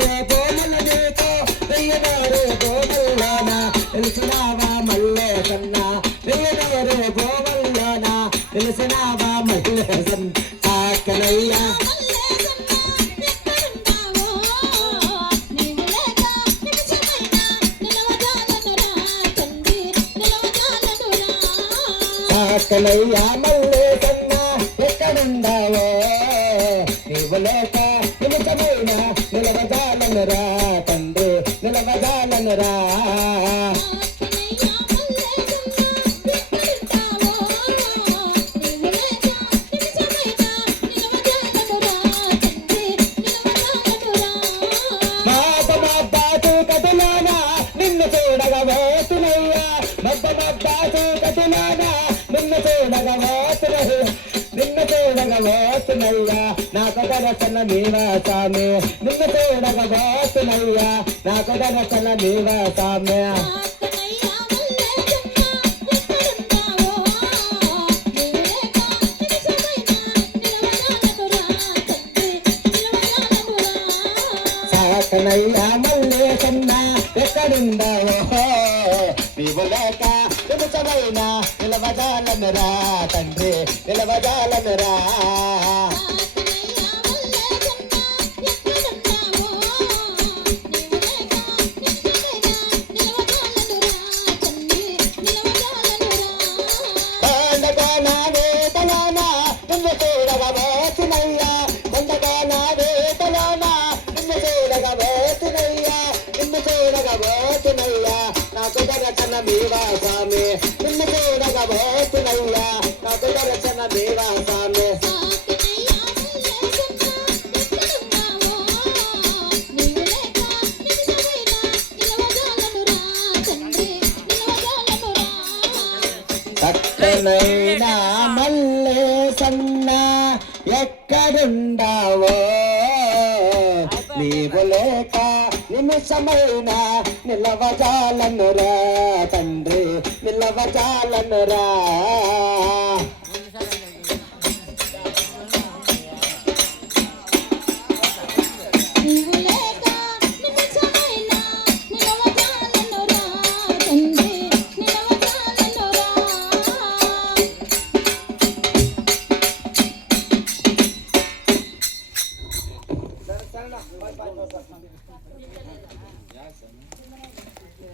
రేపోమల నీతో వెయ్యదో రేపోమల్లోన తెలిసినావా మల్లె సన్న వెయ్యదో రేపోమల్లోన తెలిసినావా మల్లె సన్న ఆకలయ్యా ఆకలయ్యా మల్లె సన్న ఎక్కడుండావో నీవు లేక నిమిషమైన నిలవజాలనురా తండ్రి నిలవజాలనురా నిన్ను చూడగబోతున్నయ్యా నిన్ను చూడగబోతున్నయ్యా నాకు దర్శన నీవా స్వామి నిన్ను చూడగబోతున్నయ్యా నాకు దర్శన నీవా స్వామి సాకనయ్యా మల్లె సన్న ఎక్కడుందావో నీవు లేక నిమిషమైన నిలవజాలనురా తండ్రి నిలవజాలనురా నాకు దర్శన మీవా స్వామి నిన్ను చూడగబోతున్నయ్యా నాకు దర్శన మీవా స్వామి చక్కనైనా మల్లె సన్న ఎక్కడుండావో నీవు లేక నిమిషమైన నిలవజాలనురా తండ్రి నిలవజాలనురా